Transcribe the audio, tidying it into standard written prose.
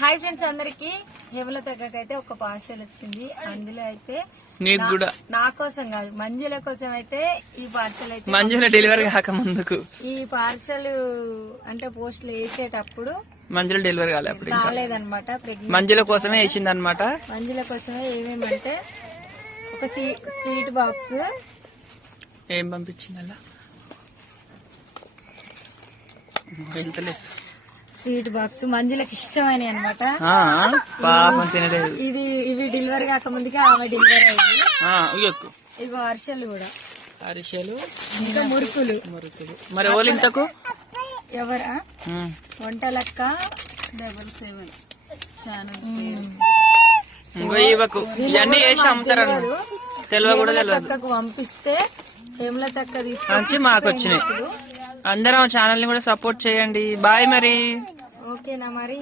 Hi friends అందరికి. హేమలత అక్కకైతే ఒక parcel వచ్చింది. అందులో అయితే నీకు కూడా నా కోసం కాదు, మంజుల కోసం అయితే ఈ పార్సల్ అయితే మంజుల డెలివరీ కాక ముందుకు ఈ పార్సల్ అంటే పోస్ట్ లో వేసేటప్పుడు మంజుల డెలివరీ కాలే అప్పుడు కాలేదన్నమాట. ప్రెగ్నెంట్ మంజుల కోసమే వేసింది అనమాట. మంజుల కోసమే ఏమేమంటే ఒక స్వీట్ బాక్స్ ఏం పంపించింది అలా వెళ్తలేదు. స్వీట్ బాక్స్ మంజులకు ఇష్టమైన అనమాట. పాపం తినలేదు. ఇవి డెలివరీ కాక ముందుకే ఆమె డెలివరీ అయింది. ఇవి అరిసెలు కూడా, అరిసెలు ఇంకా మురుకులు. మరి ఓలింతకు ఎవరా వంటలక్క 777 ఛానల్ ఇవన్నీ వేసి అమ్ముతారు. తెలియ కూడా తెలియదు. పంపిస్తే హేమలత అక్క తీసుకొచ్చి మాకు వచ్చినాయి. అందరం ఛానల్ ని కూడా సపోర్ట్ చేయండి. బాయ్ మరి. ఓకేనా మరి.